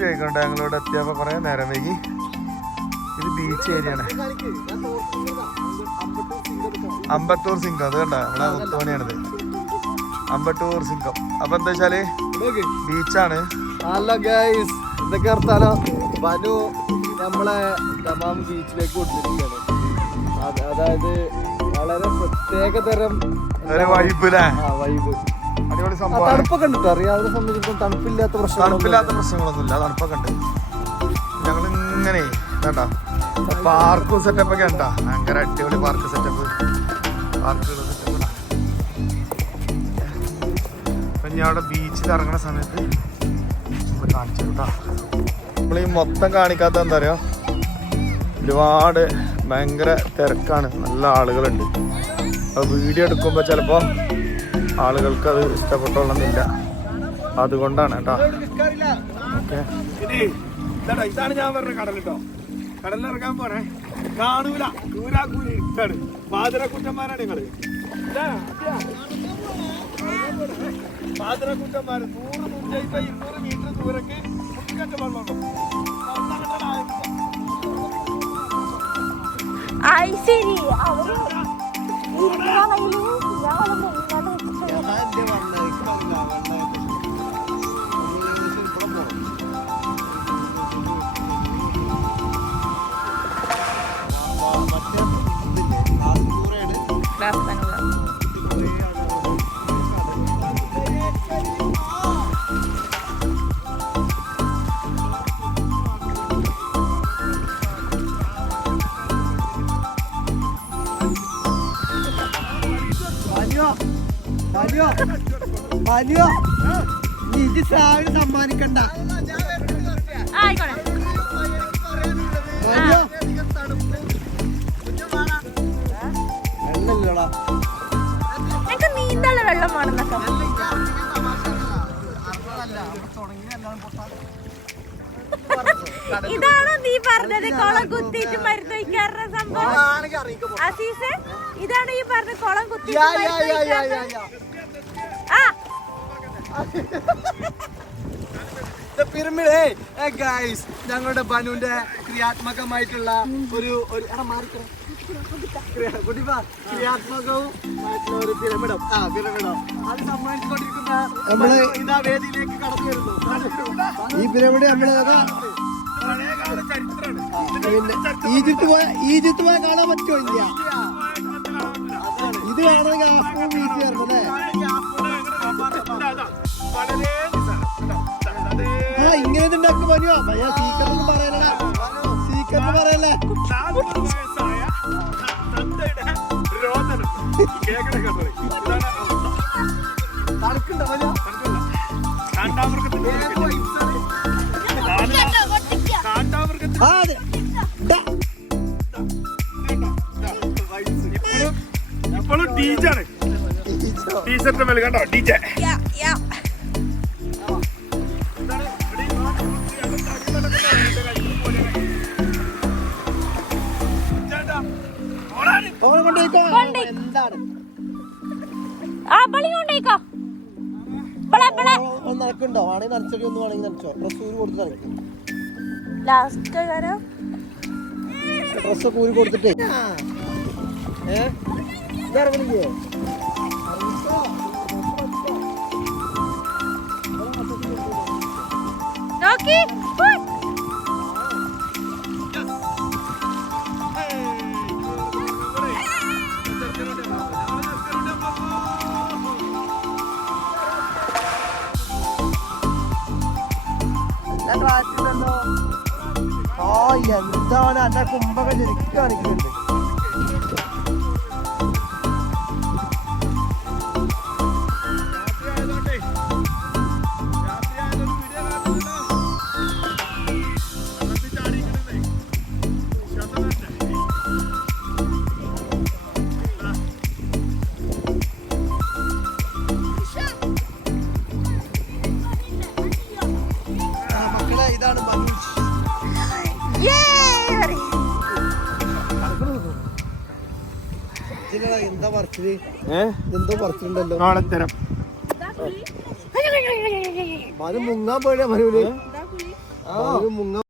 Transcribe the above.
ആയിക്കോട്ടെ ഞങ്ങളോട് എത്തിയപ്പോ കൊറേ നേരം വൈകി. ഇത് ബീച്ച് ഏരിയ ആണ്. അമ്പത്തൂർ സിംഗം അത് കണ്ട? നമ്മുടെ മുത്തോണിയാണിത് അമ്പത്തൂർ സിംഗം. അപ്പൊ എന്താ വെച്ചാൽ ബീച്ചാണ് ഹലോ ഗൈസ് എന്തൊക്കെ വർത്താനോ? നമ്മളെ ദമാം ബീച്ചിലേക്ക് കൊടുത്തിരിക്കുകയാണ് അത് അതായത് വളരെ പ്രത്യേകതരം ഒരു ആ വൈബ് അടിപൊളി സംഭവം തണുപ്പൊക്കെ ഉണ്ട് അറിയാതെ സംബന്ധിച്ചിടത്തോളം തണുപ്പില്ലാത്ത പ്രശ്നം തണുപ്പില്ലാത്ത പ്രശ്നങ്ങളൊന്നുമില്ല. തണുപ്പൊക്കെ ഉണ്ട്. ഞങ്ങൾ ഇങ്ങനെ വേണ്ട പാർക്കും സെറ്റപ്പ് ഒക്കെ ഉണ്ടാ ഭയങ്കര അടിപൊളി പാർക്ക് സെറ്റപ്പ്. പാർക്കുകൾ സെറ്റപ്പ് അപ്പൊ ഞാൻ അവിടെ ബീച്ചിൽ ഇറങ്ങുന്ന സമയത്ത് കാണിച്ചു കേട്ടോ നമ്മൾ ഈ മൊത്തം കാണിക്കാത്ത എന്താ പറയുക ഒരുപാട് ഭയങ്കര തിരക്കാണ്. നല്ല ആളുകളുണ്ട്. വീഡിയോ എടുക്കുമ്പോൾ ചിലപ്പോൾ ആളുകൾക്ക് അത് ഇഷ്ടപ്പെട്ടോളന്നില്ല. അതുകൊണ്ടാണ് കേട്ടോ. ഓക്കെ. ഇതാണ് ഞാൻ പറഞ്ഞ കടൽ കേട്ടോ കടലിറങ്ങാൻ പോണേ. കാണൂല. കൂരാക്കൂലി ഇട്ടാണ് മാതിര കുറ്റന്മാരാണ് നിങ്ങൾ മാതിര കുറ്റന്മാര് നൂറ് നൂറ്റി ഇരുന്നൂറ് മീറ്റർ ദൂരക്ക് മുട്ടിക്കറ്റ വെള്ളം ആയി ഇത് സാവിന് സമ്മാനിക്കണ്ട. ആയിക്കോട്ടെ. ഇതാണോ നീ പറഞ്ഞത്? കുളം കുത്തിയിട്ട് മരുന്ന് വയ്ക്കാറുള്ള സംഭവം? അസീസ് ഇതാണ് ഈ പറഞ്ഞ കുളം കുത്തിയിട്ട് മരുന്ന് വയ്ക്കാറുള്ള ആ. പിരമിഡ് ഗൈസ് ഞങ്ങളുടെ ബനുവിന്റെ ക്രിയാത്മകമായിട്ടുള്ള ഒരു ഒരു എടാ മാറിക്കോ. ക്രിയ- കുട്ടിപ്പാ, ക്രിയാത്മകവുമായിട്ടുള്ള ഒരു പിരമിഡം ആ പിരമിഡം അത് സമ്മാനിച്ചുകൊണ്ടിരിക്കുന്ന നമ്മൾ ഇതാ വേദിയിലേക്ക് കടന്നു വരുന്നു. ഈ പിരമിഡ് നമ്മൾ ഈജിപ്ത് പോയ ഈജിപ്ത് പോയ കാണാൻ പറ്റുമോ ഇന്ത്യ ഇത് വേണമെങ്കിൽ ആഫ്റ്റർ വരണം അല്ലേ? ഉണ്ടാക്കി പനിയോ? ഭയ സീക്കറൊന്നും പറയലടാ. സീക്കറൊന്നും പറയല്ലേ? വയസ്സായ തന്തയുടെ രോദനം കേക്കണ കേട്ടോ ഇതാണ് ആ പളി കൊണ്ടേക്കോ. പള പള ഒന്ന് നടക്കുണ്ടോ വേണമെങ്കിൽ നനച്ചടി ഒന്ന് വേണമെങ്കിൽ നനച്ചോ? ഡ്രസ് ഊരി കൊടുത്ത് നനക്കും ലാസ്റ്റ് കാരം. ഡ്രസ് ഒക്കെ ഊരി കൊടുത്തിട്ടേ. ഏ? ഇതറിയില്ലേ നോക്കി. ഹുയ്. ആ എന്താണ് എന്റെ കുമ്പൊക്കെ ശരിക്കും കാണിക്കുന്നുണ്ട്. ആ, നാളത്തരം. മുങ്ങാൻ പോയ മരുവിൽ മുങ്ങ